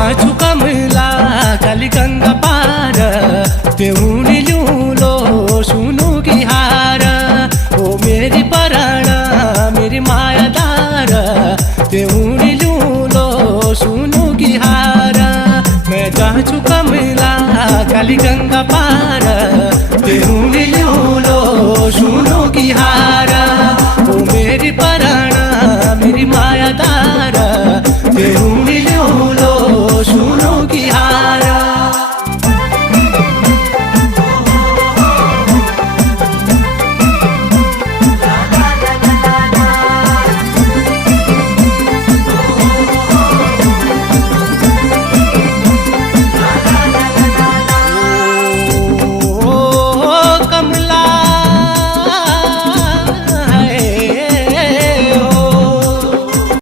जाछु कमला काली गंगा पार तेउनी ल्यूलो सुनु की हार। ओ मेरी पराणा मेरी मायादार तेउनी ल्यूलो सुनु की हार। मैं जाछु कमला काली गंगा पार